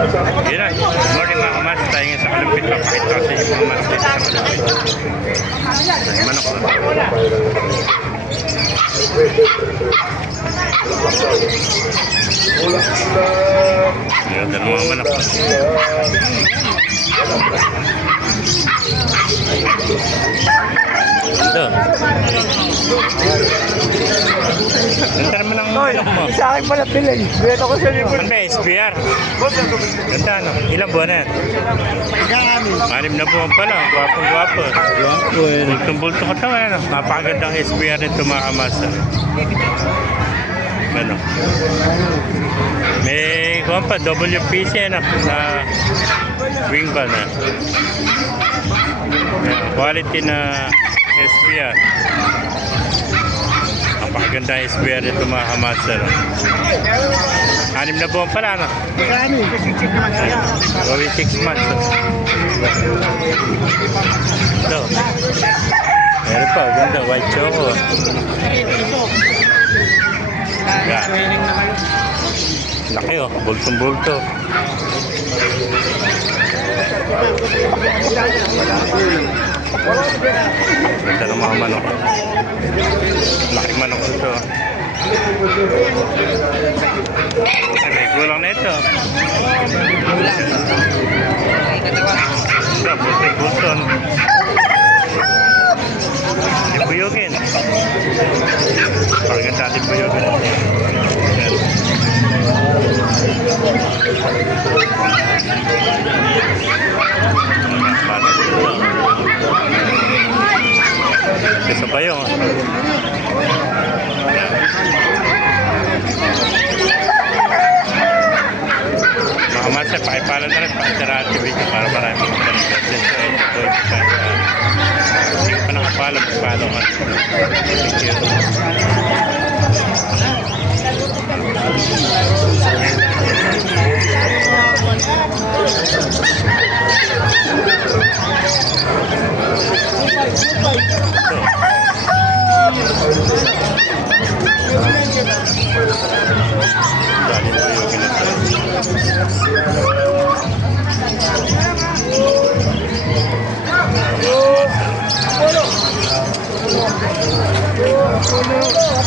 Yun na. Good morning mga kamas. Tayo nga sa Kalumpit. Papakita ko sa inyo mga mas dito sa Kalumpit. Manok na. Ganda ng mga manok. Ganda. Ganda naman ang manok mo. Sa akin pala pilay. Beta ko sa libro. Ano ba, SPR? Ganda ano? Ilang buwan na yan? 6 na buwan pala. Gwapong-gwapo. Gwapo eh. Bultong-bulto ka tawa ano? Napakagandang SPR nito mga kamasa. Ano? May kuwan pa, WPC ano? Na wing ba na? Quality na SPR. Napakaganda SPR nito mga kamasa. 6 na buwan pala ano? Gawin 6 months. Ito. Meron pa, ganda. White choco. Yeah. Laki oh, bultong-bulto. Ganda ng mga manok. Laki manok ito. Ay, may gulang na ito. Ganda, bultong-bulto. Dibuyogin. Paganda dibuyogin. Sa bayo. Mga masa, pakipala na rin. Pakisaraan TV para marami mga kanil. Hindi ka pa nakapala. Magpalo ka. Thank you.